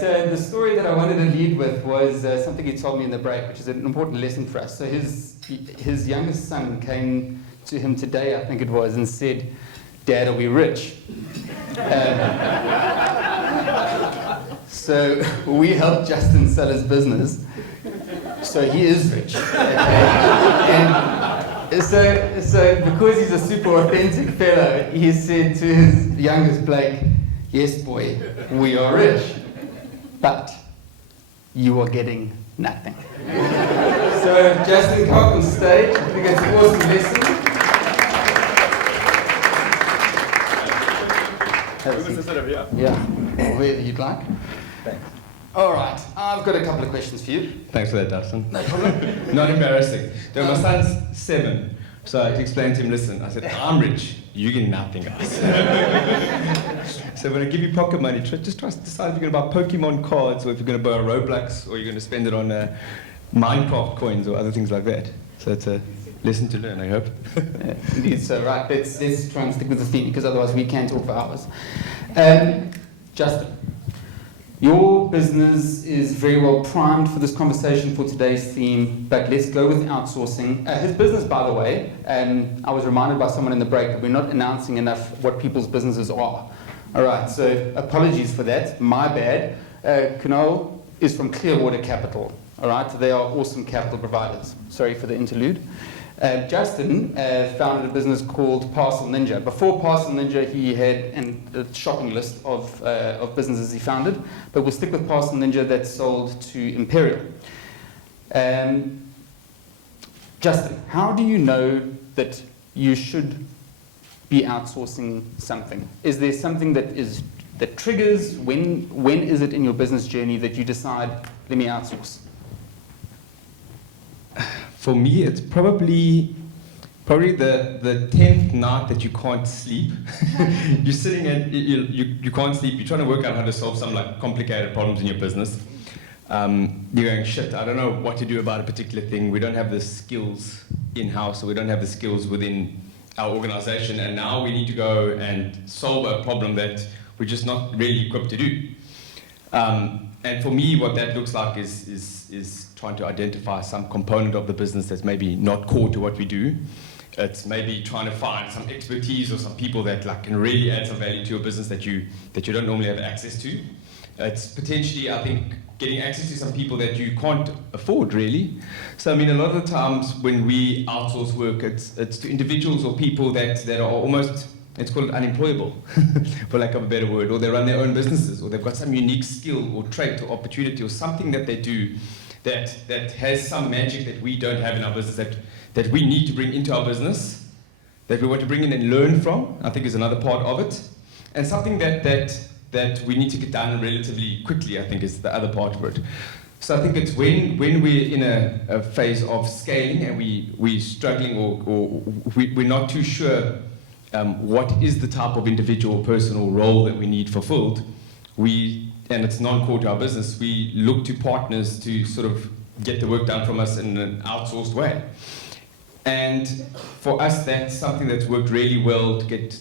But the story that I wanted to lead with was something he told me in the break, which is an important lesson for us. So his youngest son came to him today, I think it was, and said, "Dad, are we rich?" So we helped Justin sell his business. So he is rich. And so because he's a super authentic fellow, he said to his youngest Blake, "Yes, boy, we are rich, but you are getting nothing." So Justin, come up on stage. I think it's an awesome lesson. Have a seat. Yeah, wherever you'd like. Thanks. All right, I've got a couple of questions for you. Thanks for that, Dustin. No problem. Not embarrassing. My son's 7, so I had to explain to him, listen, I said, I'm rich, you get nothing, guys. So when I give you pocket money, just try to decide if you're going to buy Pokemon cards, or if you're going to buy Roblox, or you're going to spend it on Minecraft coins, or other things like that. So it's a lesson to learn, I hope. Yeah, indeed, so right, let's try and stick with the theme, because otherwise we can't talk for hours. Justin, your business is very well primed for this conversation for today's theme, but let's go with outsourcing. His business, by the way, I was reminded by someone in the break that we're not announcing enough what people's businesses are. All right, so apologies for that, my bad. Kunal is from Clearwater Capital. All right, they are awesome capital providers. Sorry for the interlude. Justin founded a business called Parcel Ninja. Before Parcel Ninja, he had a shopping list of businesses he founded, but we'll stick with Parcel Ninja that sold to Imperial. Justin, how do you know that you should be outsourcing something? Is there something that triggers? When is it in your business journey that you decide, let me outsource? For me, it's probably the 10th night that you can't sleep. You're sitting and you can't sleep. You're trying to work out how to solve some complicated problems in your business. You're going, shit, I don't know what to do about a particular thing. We don't have the skills in-house, or we don't have the skills within our organization, and now we need to go and solve a problem that we're just not really equipped to do. And for me, what that looks like is trying to identify some component of the business that's maybe not core to what we do. It's maybe trying to find some expertise or some people that can really add some value to your business that you don't normally have access to. It's potentially, I think, getting access to some people that you can't afford, really. So, I mean, a lot of the times when we outsource work, it's to individuals or people that are almost, it's called unemployable, for lack of a better word, or they run their own businesses, or they've got some unique skill or trait or opportunity or something that they do that has some magic that we don't have in our business, that we need to bring into our business, that we want to bring in and learn from, I think is another part of it. And something that we need to get done relatively quickly, I think, is the other part of it. So I think it's when we're in a phase of scaling and we're struggling or we're not too sure what is the type of individual, person, or role that we need fulfilled, and it's non-core to our business, we look to partners to sort of get the work done from us in an outsourced way. And for us, that's something that's worked really well to get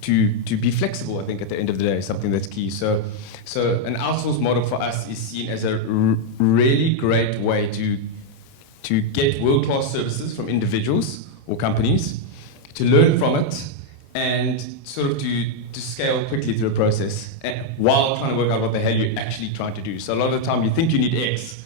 to be flexible, I think, at the end of the day, something that's key. So an outsourced model for us is seen as a really great way to get world-class services from individuals or companies, to learn from it, and sort of to scale quickly through a process, and while trying to work out what the hell you're actually trying to do. So a lot of the time you think you need X,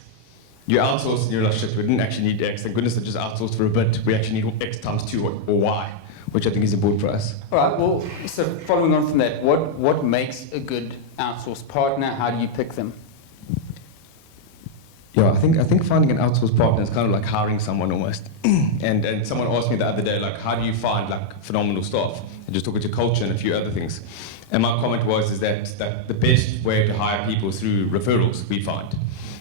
you outsource and you're like, shit, we didn't actually need X. Thank goodness I just outsourced for a bit. We actually need X times 2 or Y, which I think is important for us. All right, well, so following on from that, what makes a good outsourced partner? How do you pick them? Yeah, I think finding an outsourced partner is kind of like hiring someone almost. And someone asked me the other day, how do you find phenomenal staff? And just talking to culture and a few other things. And my comment is that the best way to hire people is through referrals, we find.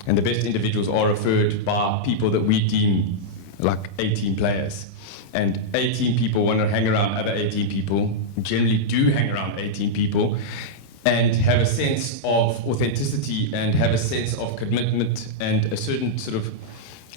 And the best individuals are referred by people that we deem like 18 players. And 18 people want to hang around other 18 people, generally do hang around 18 people, and have a sense of authenticity and have a sense of commitment and a certain sort of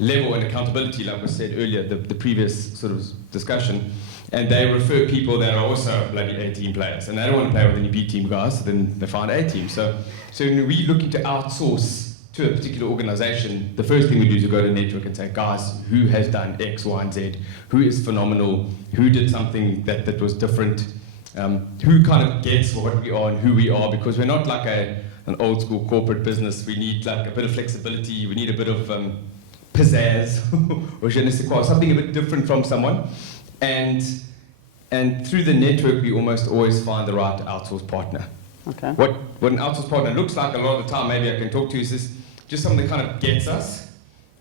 level and accountability, like I said earlier, the previous sort of discussion. And they refer people that are also bloody A team players, and they don't want to play with any B team guys, so then they find A team. So when we looking to outsource to a particular organization, the first thing we do is we go to network and say, guys, who has done X, Y, and Z? Who is phenomenal? Who did something that was different? Who kind of gets what we are and who we are? Because we're not like an old school corporate business. We need like a bit of flexibility. We need a bit of pizzazz or je ne sais quoi, something a bit different from someone. And through the network, we almost always find the right outsource partner. Okay. What an outsource partner looks like a lot of the time, maybe I can talk to you, is just someone that kind of gets us.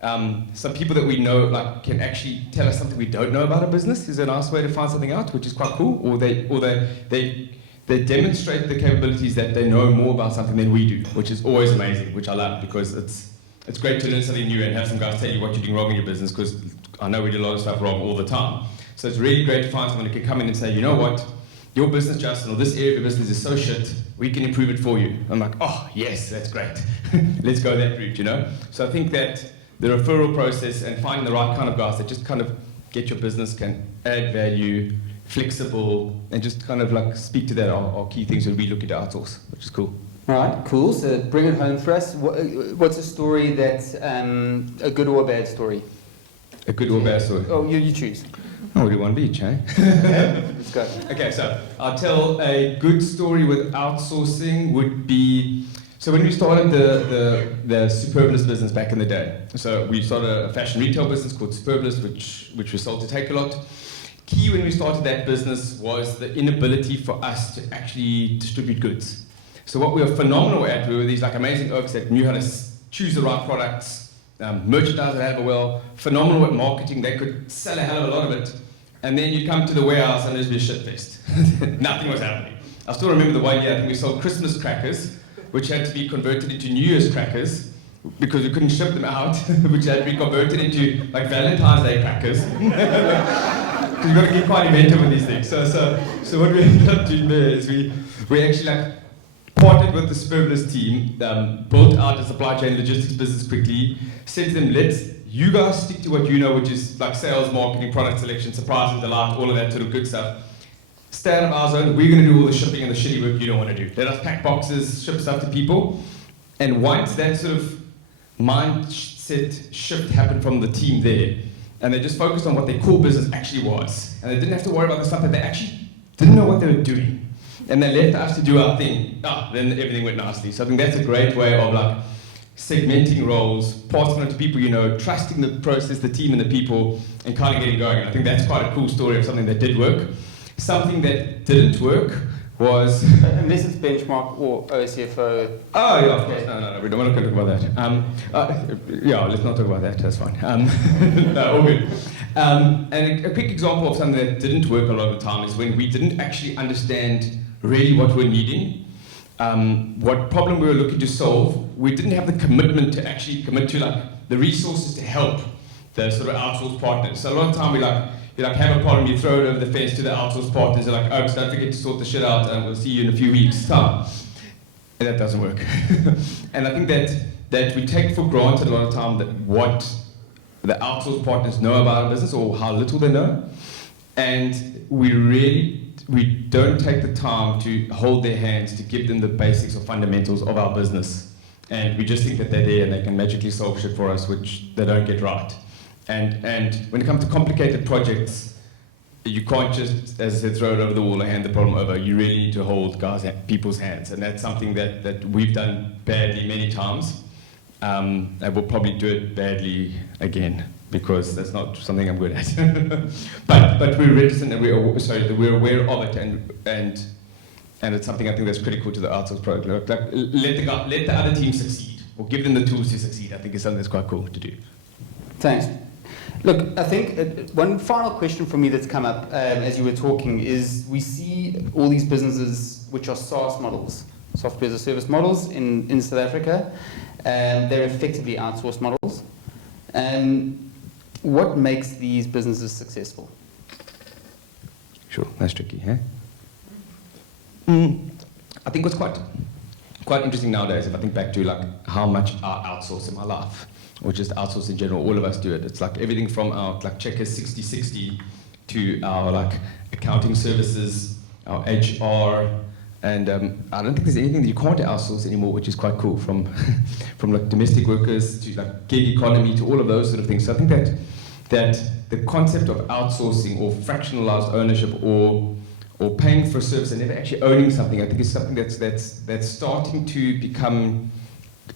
Some people that we know like can actually tell us something we don't know about a business is a nice way to find something out, which is quite cool. Or they demonstrate the capabilities that they know more about something than we do, which is always amazing, which I love, because it's great to learn something new and have some guys tell you what you're doing wrong in your business, because I know we do a lot of stuff wrong all the time. So it's really great to find someone who can come in and say, you know what, your business, Justin, or this area of your business is so shit, we can improve it for you. I'm like, oh, yes, that's great. Let's go that route, you know? So I think that the referral process and finding the right kind of guys that just kind of get your business, can add value, flexible, and just kind of like speak to that are key things that we look at outsource, which is cool. All right, cool. So bring it home for us. What's a story that's a good or a bad story? A good or bad story? Oh, you choose. Oh, we do one each, eh? Let's go. Okay, so I'll tell a good story with outsourcing would be, so when we started the Superblis business back in the day, so we started a fashion retail business called Superblis, which we sold to Takealot. Key when we started that business was the inability for us to actually distribute goods. So what we were phenomenal at, we were these like amazing oaks that knew how to choose the right products, merchandise that had well, phenomenal at marketing, they could sell a hell of a lot of it. And then you'd come to the warehouse and there'd be a shit fest. Nothing was happening. I still remember the one year I think we sold Christmas crackers, which had to be converted into New Year's crackers, because we couldn't ship them out, which had to be converted into like Valentine's Day crackers. Because you've got to get quite inventive with these things. So what we ended up doing there is we actually like partnered with the Superblis team, built out a supply chain logistics business quickly, said to them, you guys stick to what you know, which is like sales, marketing, product selection, surprise and delight, all of that sort of good stuff. Stay out of our zone, we're going to do all the shipping and the shitty work you don't want to do. Let us pack boxes, ship stuff to people. And once that sort of mindset shift happened from the team there, and they just focused on what their core business actually was, and they didn't have to worry about the stuff that they actually didn't know what they were doing, and they left us to do our thing, then everything went nicely. So I think that's a great way of like segmenting roles, passing on to people you know, trusting the process, the team and the people, and kind of getting going. And I think that's quite a cool story of something that did work. Something that didn't work was... Unless it's benchmark or OCFO. Oh, yeah, of course. No, we're not going to talk about that. Yeah, let's not talk about that, that's fine. No, all good. And a quick example of something that didn't work a lot of the time is when we didn't actually understand really what we're needing, what problem we were looking to solve. We didn't have the commitment to actually commit to like the resources to help the sort of outsourced partners. So a lot of time you have a problem, you throw it over the fence to the outsourced partners, they're like, oh, don't forget to sort the shit out and we'll see you in a few weeks' time. And that doesn't work. And I think that we take for granted a lot of time that what the outsourced partners know about our business or how little they know. And we don't take the time to hold their hands, to give them the basics or fundamentals of our business. And we just think that they're there and they can magically solve shit for us, which they don't get right. And when it comes to complicated projects, you can't just, as I said, throw it over the wall and hand the problem over. You really need to hold people's hands. And that's something that we've done badly many times. And we'll probably do it badly again, because that's not something I'm good at. but we're reticent and we're aware of it, and it's something I think that's critical to the outsourced product. Like, let the other team succeed, or give them the tools to succeed. I think is something that's quite cool to do. Thanks. Look, I think one final question for me that's come up as you were talking is we see all these businesses which are SaaS models, software as a service models in South Africa. They're effectively outsourced models. What makes these businesses successful? Sure, that's tricky, huh? I think what's quite interesting nowadays, if I think back to like how much I outsource in my life, or just outsource in general, all of us do it. It's like everything from our like Checkers 60/60 to our like accounting services, our HR, and I don't think there's anything that you can't outsource anymore, which is quite cool. From from like domestic workers to like gig economy to all of those sort of things. So I think that the concept of outsourcing or fractionalized ownership or paying for a service and never actually owning something, I think is something that's starting to become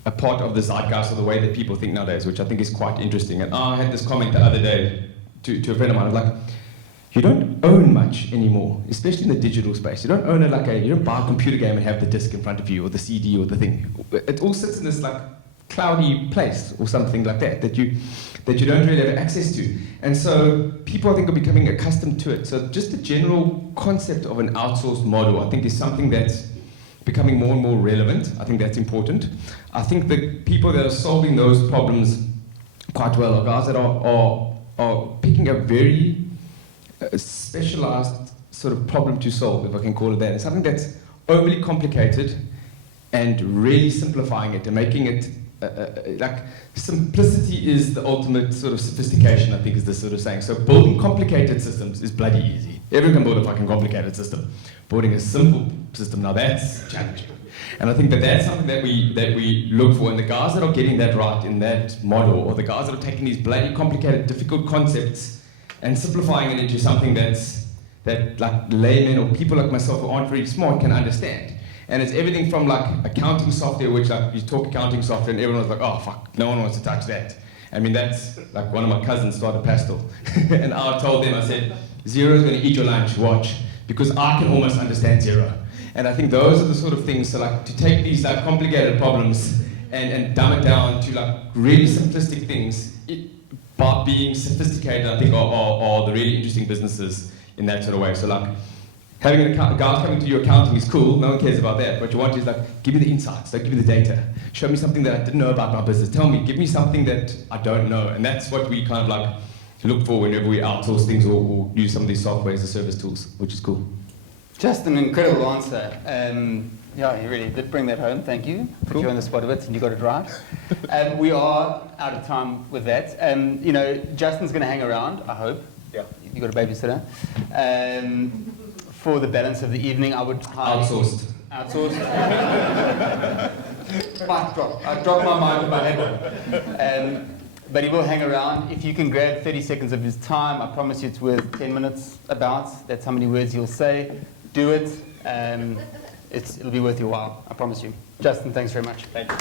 a part of the zeitgeist of the way that people think nowadays, which I think is quite interesting. And I had this comment the other day to a friend of mine. I was like, you don't own much anymore, especially in the digital space. You don't own it you don't buy a computer game and have the disc in front of you or the CD or the thing. It all sits in this like cloudy place or something like that you don't really have access to. And so people, I think, are becoming accustomed to it. So just the general concept of an outsourced model, I think, is something that's becoming more and more relevant. I think that's important. I think the people that are solving those problems quite well are guys that are picking a very specialized sort of problem to solve, if I can call it that. It's something that's overly complicated and really simplifying it and making it like simplicity is the ultimate sort of sophistication, I think, is the sort of saying. So building complicated systems is bloody easy. Everyone can build a fucking complicated system. Building a simple system, now that's challenging. And I think that's something that we look for, and the guys that are getting that right in that model, or the guys that are taking these bloody complicated, difficult concepts and simplifying it into something that like laymen or people like myself who aren't very smart can understand. And it's everything from like accounting software, which like you talk accounting software and everyone was like, oh fuck, no one wants to touch that. I mean, that's like one of my cousins started Pastel. And I told them, I said, Xero is going to eat your lunch, watch, because I can almost understand Xero. And I think those are the sort of things, so like to take these like complicated problems and dumb it down to like really simplistic things, by being sophisticated, I think are the really interesting businesses in that sort of way. So like, having a guy coming to your accounting is cool, no one cares about that. What you want is like, give me the insights, like give me the data. Show me something that I didn't know about my business. Tell me, give me something that I don't know. And that's what we kind of like look for whenever we outsource things or use some of these software as a service tools, which is cool. Just an incredible answer. Yeah, you really did bring that home, thank you. Put you on the spot of it and you got it right. We are out of time with that. You know, Justin's going to hang around, I hope. Yeah. You got a babysitter. For the balance of the evening, I would highly... Outsourced. Mic drop. I dropped my mic with my head on. But he will hang around. If you can grab 30 seconds of his time, I promise you it's worth 10 minutes about. That's how many words he'll say. Do it. It'll be worth your while. I promise you. Justin, thanks very much. Thank you.